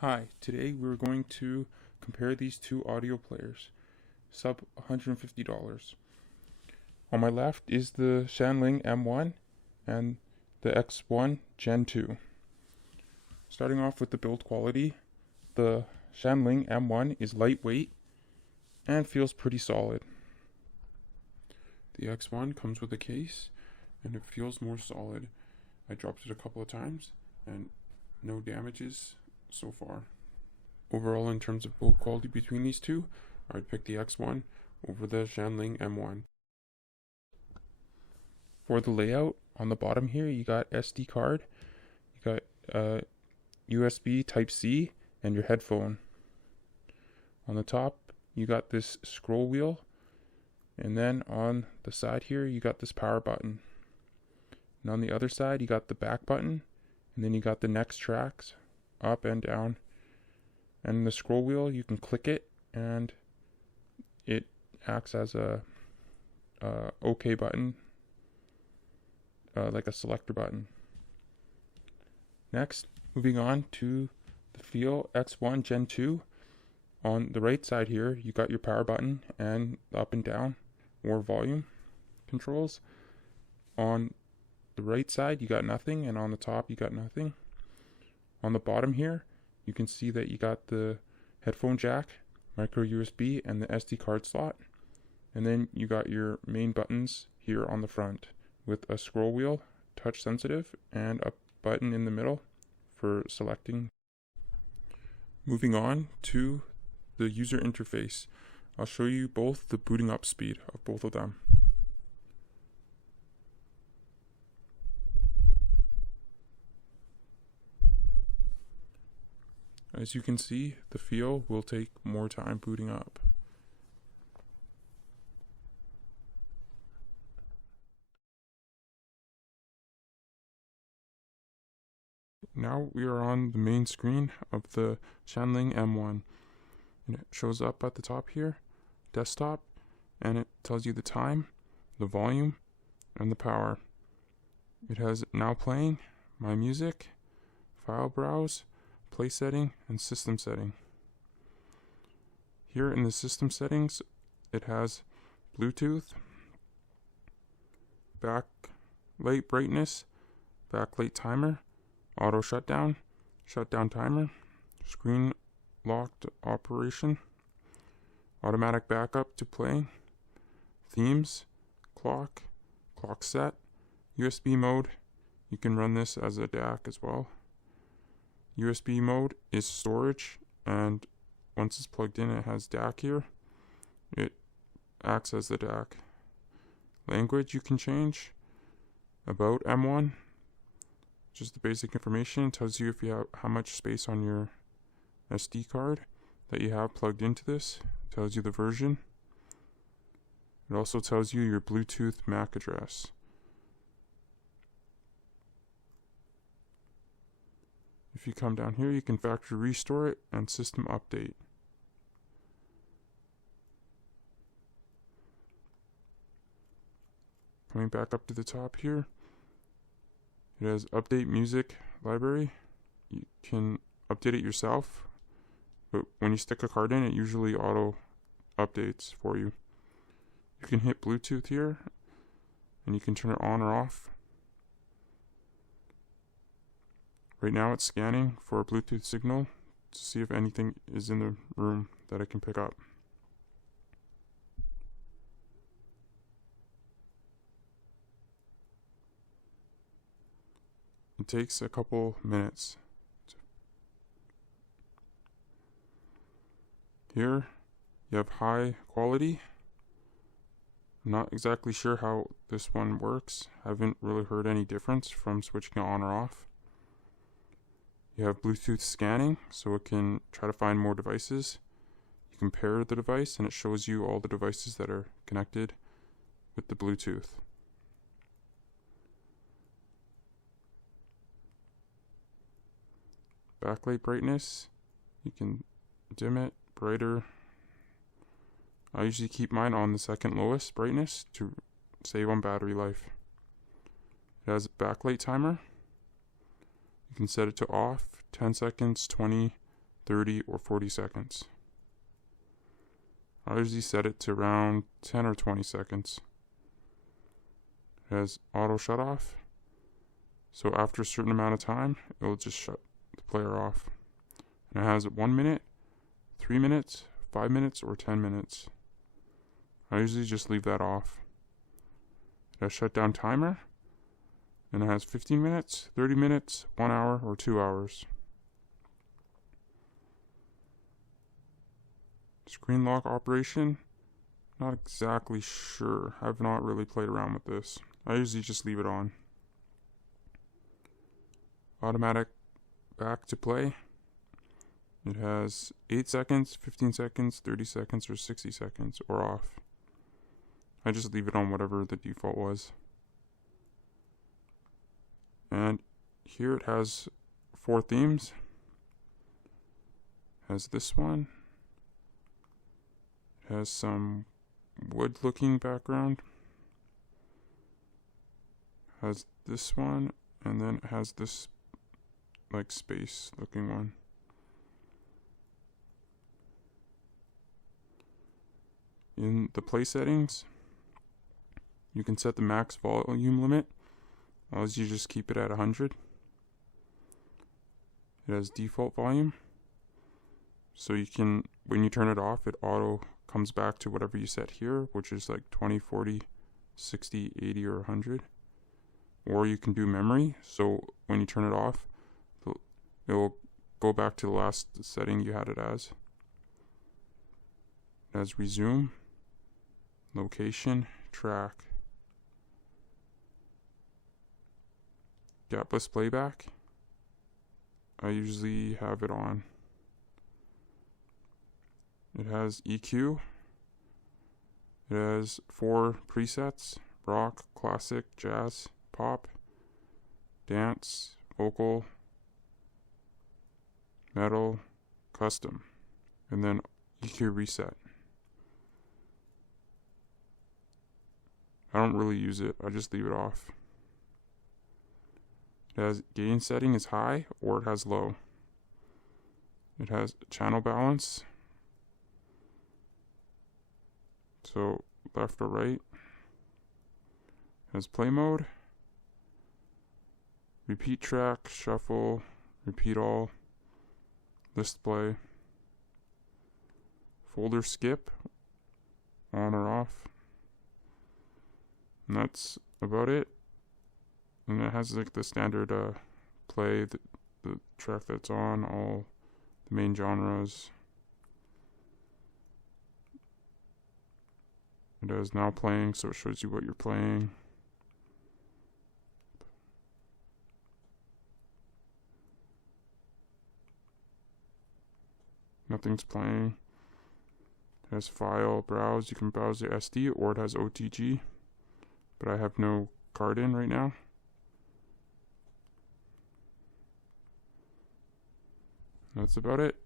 Hi, today we're going to compare these two audio players, sub $150. On my left is the Shanling M1 and the X1 Gen 2. Starting off with the build quality, the Shanling M1 is lightweight and feels pretty solid. The X1 comes with a case and it feels more solid. I dropped it a couple of times and no damages so far. Overall, in terms of build quality between these two, I'd pick the X1 over the Shanling M1. For the layout, on the bottom here, you got SD card, you got USB Type-C, and your headphone. On the top, you got this scroll wheel, and then on the side here, you got this power button. And on the other side, you got the back button, and then you got the next tracks, up and down. And the scroll wheel, you can click it, and it acts as a OK button, like a selector button. Next, moving on to the FiiO X1 Gen 2. On the right side here, you got your power button and up and down or volume controls. On the right side, you got nothing, and on the top, you got nothing. On the bottom here, you can see that you got the headphone jack, micro USB, and the SD card slot. And then you got your main buttons here on the front with a scroll wheel, touch sensitive, and a button in the middle for selecting. Moving on to the user interface, I'll show you both the booting up speed of both of them. As you can see, the FiiO will take more time booting up. Now we are on the main screen of the Shanling M1, and it shows up at the top here, desktop, and it tells you the time, the volume, and the power. It has now playing, my music, file browse, play setting, and system setting. Here in the system settings, it has Bluetooth, backlight brightness, backlight timer, auto shutdown, shutdown timer, screen locked operation, automatic backup to playing, themes, clock set, USB mode. You can run this as a DAC as well. USB mode is storage, and once it's plugged in, it has DAC here. It acts as the DAC. Language you can change. About M1, just the basic information. It tells you if you have how much space on your SD card that you have plugged into this. It tells you the version. It also tells you your Bluetooth MAC address. If you come down here, you can factory restore it and system update. Coming back up to the top here, it has update music library. You can update it yourself, but when you stick a card in, it usually auto updates for you. You can hit Bluetooth here, and you can turn it on or off. Right now it's scanning for a Bluetooth signal to see if anything is in the room that it can pick up. It takes a couple minutes. Here you have high quality. I'm not exactly sure how this one works. I haven't really heard any difference from switching it on or off. You have Bluetooth scanning, so it can try to find more devices. You can pair the device, and it shows you all the devices that are connected with the Bluetooth. Backlight brightness, you can dim it brighter. I usually keep mine on the second lowest brightness to save on battery life. It has a backlight timer. You can set it to off, 10 seconds, 20, 30, or 40 seconds. I usually set it to around 10 or 20 seconds. It has auto shut off. So after a certain amount of time, it will just shut the player off. And it has 1 minute, 3 minutes, 5 minutes, or 10 minutes. I usually just leave that off. It has shutdown timer. And it has 15 minutes, 30 minutes, 1 hour, or 2 hours. Screen lock operation, not exactly sure. I've not really played around with this. I usually just leave it on. Automatic back to play. It has 8 seconds, 15 seconds, 30 seconds, or 60 seconds, or off. I just leave it on whatever the default was. And here it has 4 themes. It has this one. It has some wood looking background. It has this one, and then it has this like space looking one. In the play settings, you can set the max volume limit, as you just keep it at 100. It has default volume, so you can, when you turn it off, it auto comes back to whatever you set here, which is like 20, 40, 60, 80, or 100. Or you can do memory, so when you turn it off, it will go back to the last setting you had it as. It has resume, location, track, gapless playback. I usually have it on. It has EQ. It has 4 presets: rock, classic, jazz, pop, dance, vocal, metal, custom, and then EQ reset. I don't really use it, I just leave it off. It has gain setting is high or it has low. It has channel balance, so left or right. It has play mode, repeat track, shuffle, repeat all, list play, folder skip, on or off. And that's about it. And it has like the standard play, the track that's on, all the main genres. It has now playing, so it shows you what you're playing. Nothing's playing. It has file, browse. You can browse the SD, or it has OTG, but I have no card in right now. That's about it.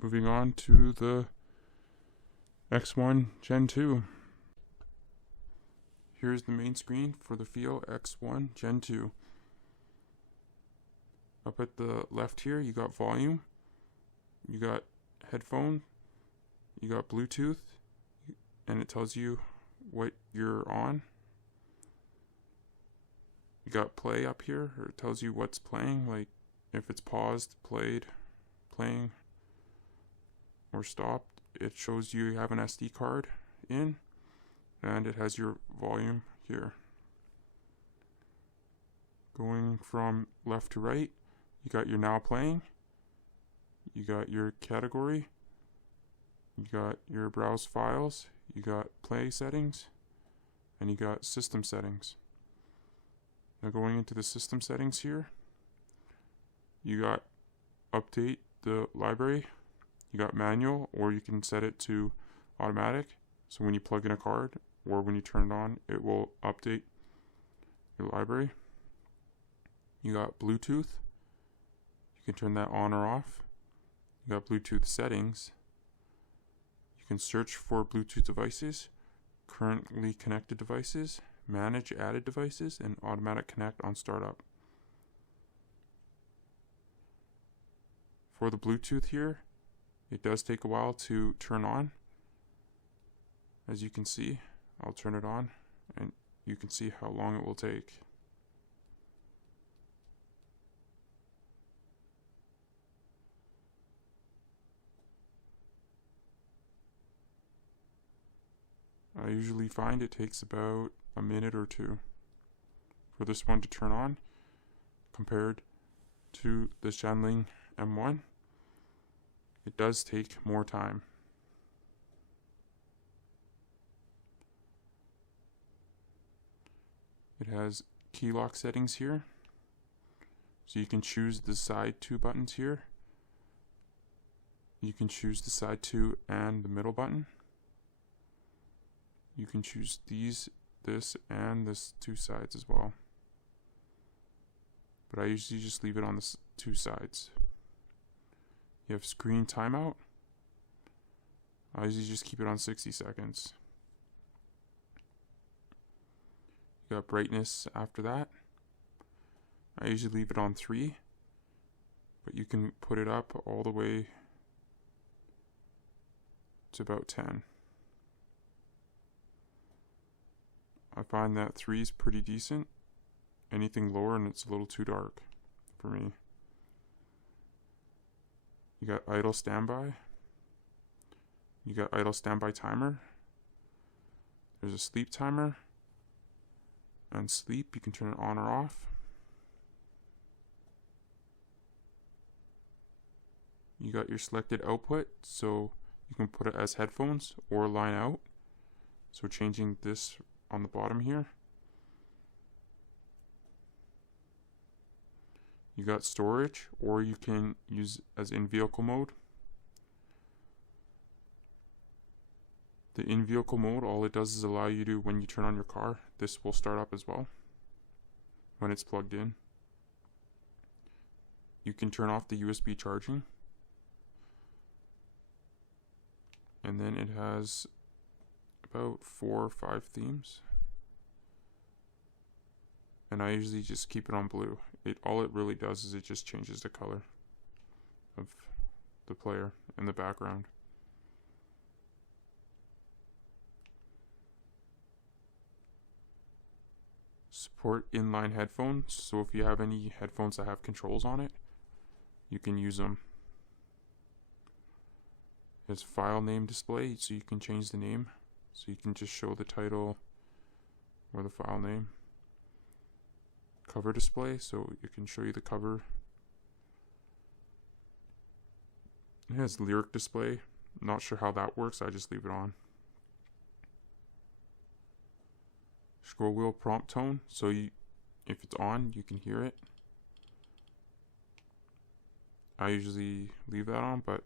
Moving on to the X1 Gen 2. Here's the main screen for the FiiO X1 Gen 2. Up at the left here, you got volume, you got headphone, you got Bluetooth, and it tells you what you're on. You got play up here, or it tells you what's playing, like if it's paused, played, playing, or stopped. It shows you have an SD card in, and it has your volume here. Going from left to right, you got your now playing, you got your category, you got your browse files, you got play settings, and you got system settings. Now going into the system settings here, you got update the library, you got manual, or you can set it to automatic. So when you plug in a card or when you turn it on, it will update your library. You got Bluetooth. You can turn that on or off. You got Bluetooth settings. You can search for Bluetooth devices, currently connected devices, manage added devices, and automatic connect on startup. For the Bluetooth here, it does take a while to turn on. As you can see, I'll turn it on and you can see how long it will take. I usually find it takes about a minute or two for this one to turn on compared to the Shanling M1. It does take more time. It has key lock settings here, so you can choose the side 2 buttons here. You can choose the side 2 and the middle button. You can choose this and this 2 sides as well. But I usually just leave it on the 2 sides. You have screen timeout. I usually just keep it on 60 seconds. You got brightness after that. I usually leave it on 3, but you can put it up all the way to about 10. I find that 3 is pretty decent. Anything lower and it's a little too dark for me. You got idle standby. You got idle standby timer. There's a sleep timer. And sleep, you can turn it on or off. You got your selected output, so you can put it as headphones or line out. So changing this on the bottom here. You got storage, or you can use as in vehicle mode. The in vehicle mode, all it does is allow you to, when you turn on your car, this will start up as well when it's plugged in. You can turn off the USB charging. And then it has about 4 or 5 themes. And I usually just keep it on blue. All it really does is it just changes the color of the player and the background. Support inline headphones, so if you have any headphones that have controls on it, you can use them. There's file name display, so you can change the name, so you can just show the title or the file name. Cover display, so it can show you the cover. It has lyric display. Not sure how that works, I just leave it on. Scroll wheel prompt tone, so if it's on, you can hear it. I usually leave that on, but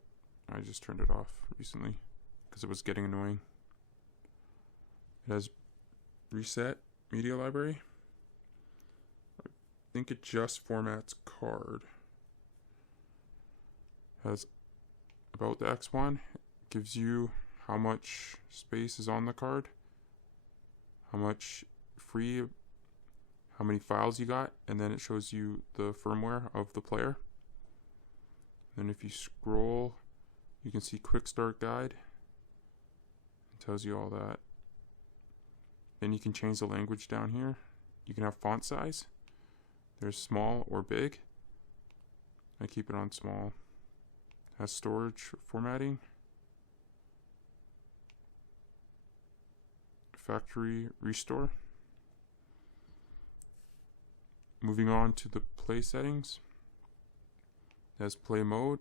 I just turned it off recently because it was getting annoying. It has reset media library. I think it just formats card. Has about the X1, gives you how much space is on the card, how much free, how many files you got, and then it shows you the firmware of the player. Then if you scroll, you can see quick start guide. It tells you all that. Then you can change the language down here. You can have font size. There's small or big. I keep it on small. Has storage formatting. Factory restore. Moving on to the play settings. It has play mode.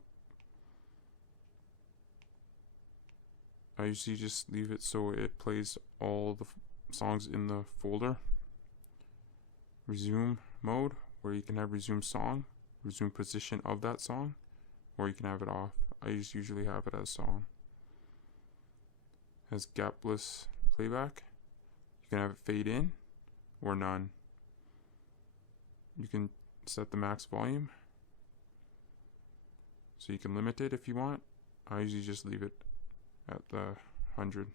I usually just leave it so it plays all the songs in the folder. Resume mode, where you can have resume song, resume position of that song, or you can have it off. I usually have it as song. Has gapless playback. You can have it fade in or none. You can set the max volume, so you can limit it if you want. I usually just leave it at the 100.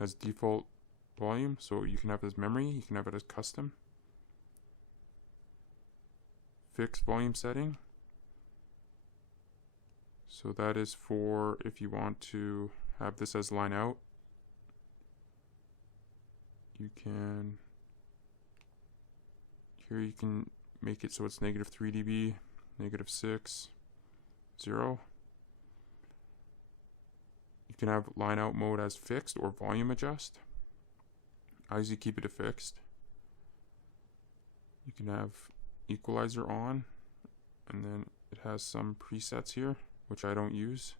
Has default volume, so you can have it as memory, you can have it as custom. Fixed volume setting. So that is for if you want to have this as line out. You can, here you can make it so it's -3 dB, -6, 0. You can have line out mode as fixed or volume adjust. I usually keep it fixed. You can have equalizer on, and then it has some presets here, which I don't use,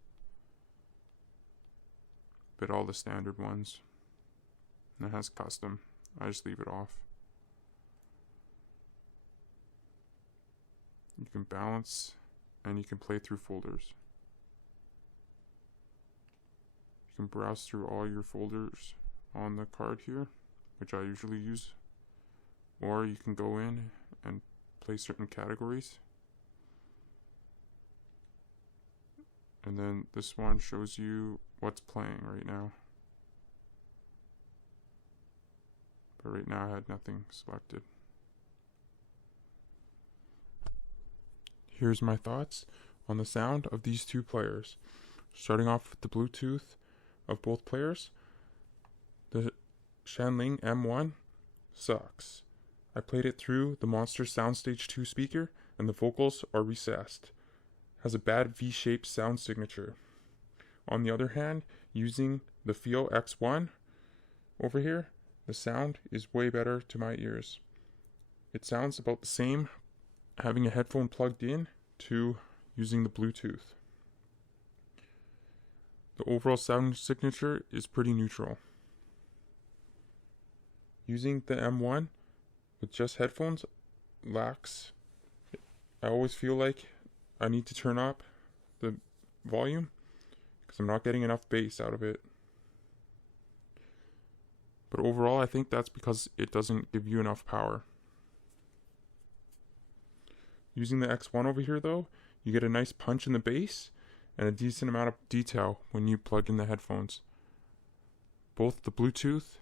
but all the standard ones. And it has custom. I just leave it off. You can balance, and you can play through folders. You can browse through all your folders on the card here, which I usually use, or you can go in and play certain categories. And then this one shows you what's playing right now. But right now I had nothing selected. Here's my thoughts on the sound of these two players. Starting off with the Bluetooth of both players. The Shanling M1 sucks. I played it through the Monster Soundstage 2 speaker, and the vocals are recessed. Has a bad V-shaped sound signature. On the other hand, using the FiiO X1 over here, the sound is way better to my ears. It sounds about the same having a headphone plugged in to using the Bluetooth. The overall sound signature is pretty neutral. Using the M1 with just headphones lacks. I always feel like I need to turn up the volume because I'm not getting enough bass out of it. But overall, I think that's because it doesn't give you enough power. Using the X1 over here though, you get a nice punch in the bass and a decent amount of detail when you plug in the headphones. Both the Bluetooth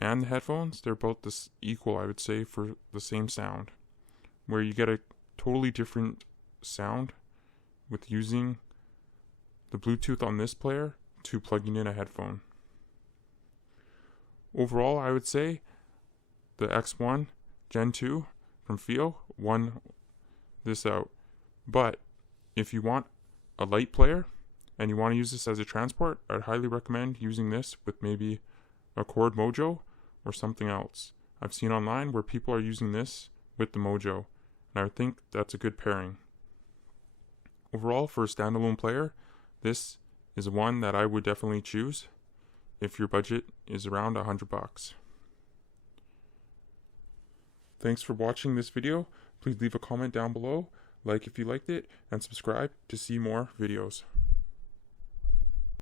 and the headphones, they're both this equal, I would say, for the same sound. Where you get a totally different sound with using the Bluetooth on this player to plugging in a headphone. Overall, I would say the X1 Gen 2 from FiiO won this out. But if you want a light player and you want to use this as a transport, I'd highly recommend using this with maybe a Chord Mojo or something else. I've seen online where people are using this with the Mojo, and I think that's a good pairing. Overall, for a standalone player, this is one that I would definitely choose if your budget is around $100. Thanks for watching this video. Please leave a comment down below, like if you liked it, and subscribe to see more videos.